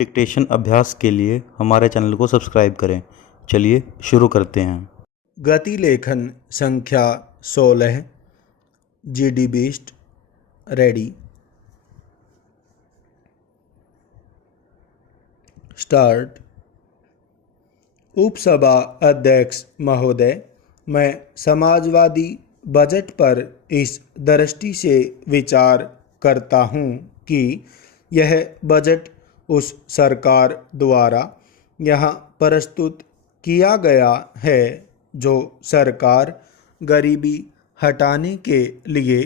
Dictation अभ्यास के लिए हमारे चैनल को सब्सक्राइब करें। चलिए शुरू करते हैं। गति लेखन संख्या 16 GD बीस्ट रेडी स्टार्ट। उपसभा अध्यक्ष महोदय, मैं समाजवादी बजट पर इस दृष्टि से विचार करता हूँ कि यह बजट उस सरकार द्वारा यहाँ प्रस्तुत किया गया है जो सरकार गरीबी हटाने के लिए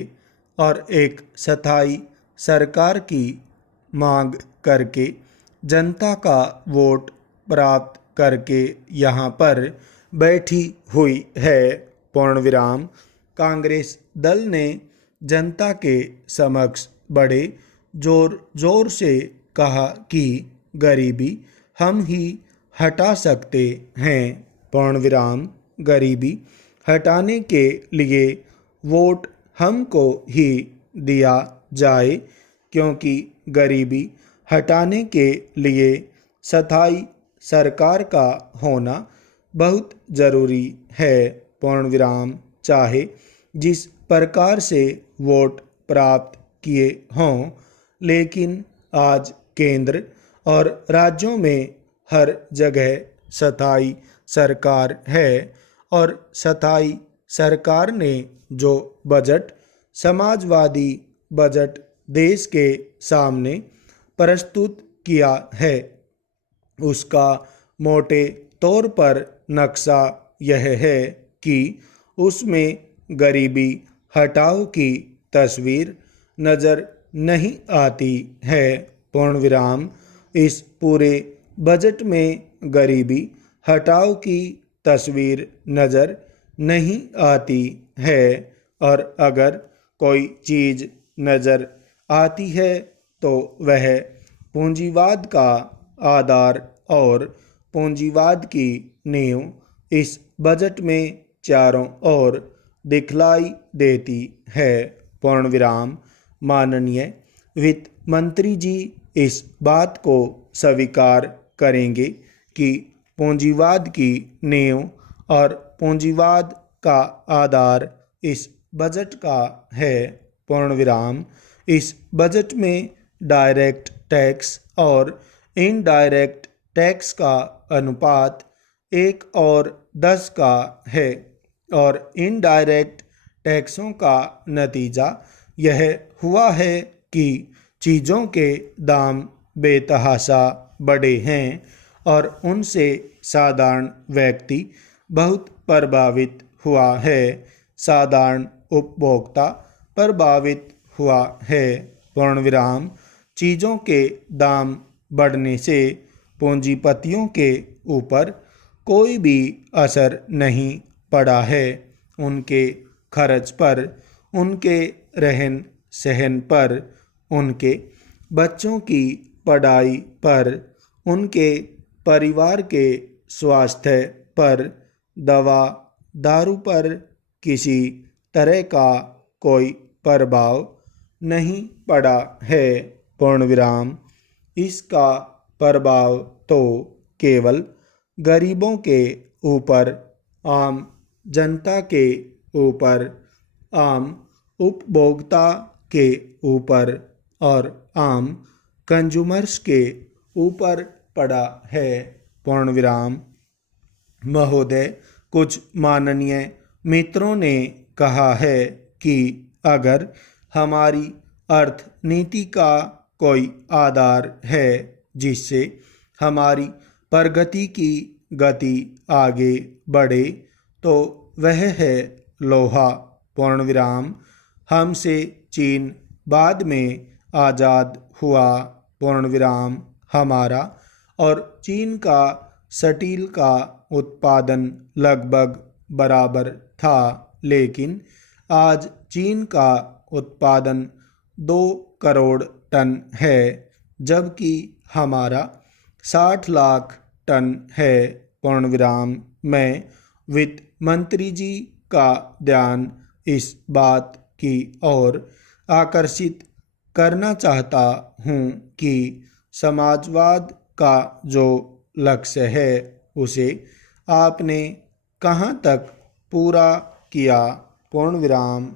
और एक स्थायी सरकार की मांग करके जनता का वोट प्राप्त करके यहाँ पर बैठी हुई है। पूर्णविराम। कांग्रेस दल ने जनता के समक्ष बड़े जोर जोर से कहा कि गरीबी हम ही हटा सकते हैं। पूर्णविराम। गरीबी हटाने के लिए वोट हमको ही दिया जाए, क्योंकि गरीबी हटाने के लिए स्थायी सरकार का होना बहुत ज़रूरी है। पूर्णविराम। चाहे जिस प्रकार से वोट प्राप्त किए हों, लेकिन आज केंद्र और राज्यों में हर जगह स्थायी सरकार है और स्थायी सरकार ने जो बजट समाजवादी बजट देश के सामने प्रस्तुत किया है, उसका मोटे तौर पर नक्शा यह है कि उसमें गरीबी हटाओ की तस्वीर नज़र नहीं आती है। पूर्णविराम। इस पूरे बजट में गरीबी हटाओ की तस्वीर नज़र नहीं आती है, और अगर कोई चीज़ नज़र आती है तो वह पूंजीवाद का आधार और पूंजीवाद की नींव इस बजट में चारों ओर दिखलाई देती है। पूर्णविराम। माननीय वित्त मंत्री जी इस बात को स्वीकार करेंगे कि पूंजीवाद की नींव और पूंजीवाद का आधार इस बजट का है। पूर्णविराम। इस बजट में डायरेक्ट टैक्स और इनडायरेक्ट टैक्स का अनुपात 1:10 का है, और इनडायरेक्ट टैक्सों का नतीजा यह हुआ है कि चीज़ों के दाम बेतहाशा बढ़े हैं और उनसे साधारण व्यक्ति बहुत प्रभावित हुआ है। साधारण उपभोक्ता प्रभावित हुआ है। पूर्णविराम। चीज़ों के दाम बढ़ने से पूंजीपतियों के ऊपर कोई भी असर नहीं पड़ा है। उनके खर्च पर, उनके रहन सहन पर, उनके बच्चों की पढ़ाई पर, उनके परिवार के स्वास्थ्य पर, दवा दारू पर किसी तरह का कोई प्रभाव नहीं पड़ा है। पूर्णविराम। इसका प्रभाव तो केवल गरीबों के ऊपर, आम जनता के ऊपर, आम उपभोक्ता के ऊपर और आम कंज्यूमर्स के ऊपर पड़ा है। पूर्णविराम। महोदय, कुछ माननीय मित्रों ने कहा है कि अगर हमारी अर्थनीति का कोई आधार है जिससे हमारी प्रगति की गति आगे बढ़े, तो वह है लोहा। पूर्णविराम। हमसे चीन बाद में आज़ाद हुआ। पूर्णविराम। हमारा और चीन का स्टील का उत्पादन लगभग बराबर था, लेकिन आज चीन का उत्पादन 2 करोड़ टन है, जबकि हमारा 60 लाख टन है। पूर्णविराम। मैं वित्त मंत्री जी का ध्यान इस बात की ओर आकर्षित करना चाहता हूँ कि समाजवाद का जो लक्ष्य है उसे आपने कहाँ तक पूरा किया? पूर्ण विराम।